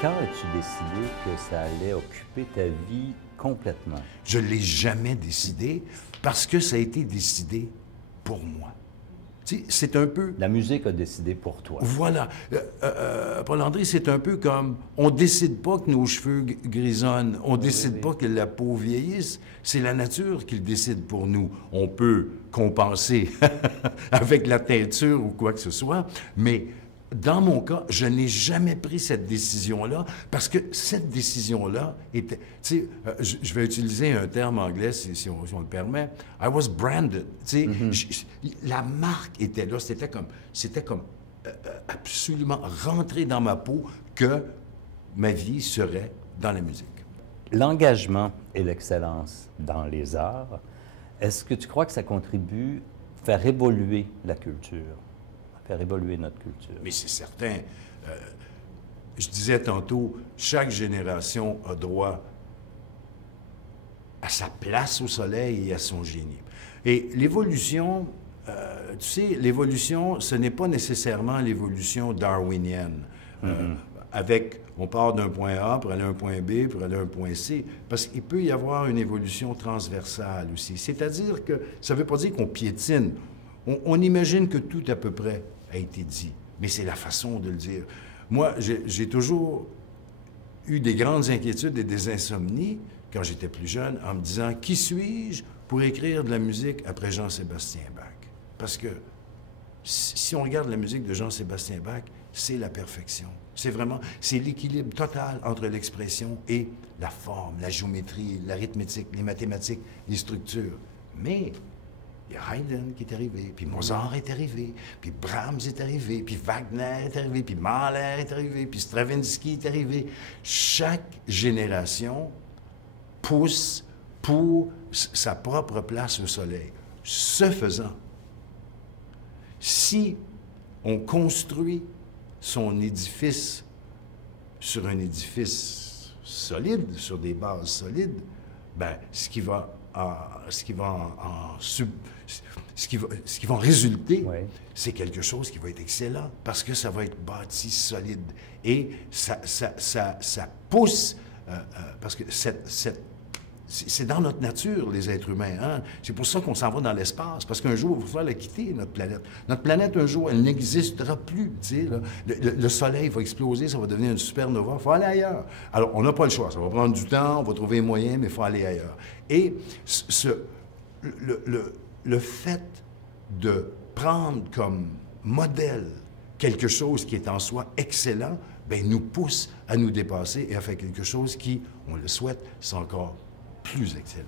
Quand as-tu décidé que ça allait occuper ta vie complètement? Je ne l'ai jamais décidé parce que ça a été décidé pour moi. Tu sais, c'est un peu... La musique a décidé pour toi. Voilà. Paul-André, c'est un peu comme... On décide pas que nos cheveux grisonnent, on décide pas que la peau vieillisse. C'est la nature qui le décide pour nous. On peut compenser avec la teinture ou quoi que ce soit, mais... Dans mon cas, je n'ai jamais pris cette décision-là parce que cette décision-là était... Tu sais, je vais utiliser un terme anglais si on le permet. I was branded. Tu sais, la marque était là. C'était comme absolument rentré dans ma peau que ma vie serait dans la musique. L'engagement et l'excellence dans les arts, est-ce que tu crois que ça contribue à faire évoluer la culture? Faire évoluer notre culture. Mais c'est certain. Je disais tantôt, chaque génération a droit à sa place au soleil et à son génie. Et l'évolution, tu sais, l'évolution, ce n'est pas nécessairement l'évolution darwinienne. On part d'un point A pour aller à un point B, pour aller à un point C, parce qu'il peut y avoir une évolution transversale aussi. C'est-à-dire que ça ne veut pas dire qu'on piétine. On imagine que tout à peu près a été dit, mais c'est la façon de le dire. Moi, j'ai toujours eu des grandes inquiétudes et des insomnies quand j'étais plus jeune, en me disant « Qui suis-je pour écrire de la musique après Jean-Sébastien Bach? » Parce que si on regarde la musique de Jean-Sébastien Bach, c'est la perfection. C'est l'équilibre total entre l'expression et la forme, la géométrie, l'arithmétique, les mathématiques, les structures. Mais il y a Haydn qui est arrivé, puis Mozart est arrivé, puis Brahms est arrivé, puis Wagner est arrivé, puis Mahler est arrivé, puis Stravinsky est arrivé. Chaque génération pousse pour sa propre place au soleil. Ce faisant, si on construit son édifice sur un édifice solide, sur des bases solides, ben, ce qui va en résulter, c'est quelque chose qui va être excellent parce que ça va être bâti solide. Et ça pousse, parce que c'est dans notre nature, les êtres humains. Hein? C'est pour ça qu'on s'en va dans l'espace, parce qu'un jour, il va falloir la quitter, notre planète. Notre planète, un jour, elle n'existera plus. Tu sais, là. Le Soleil va exploser, ça va devenir une supernova. Il faut aller ailleurs. Alors, on n'a pas le choix. Ça va prendre du temps, on va trouver un moyen, mais il faut aller ailleurs. Et le fait de prendre comme modèle quelque chose qui est en soi excellent, bien, nous pousse à nous dépasser et à faire quelque chose qui, on le souhaite, c'est encore plus excellent.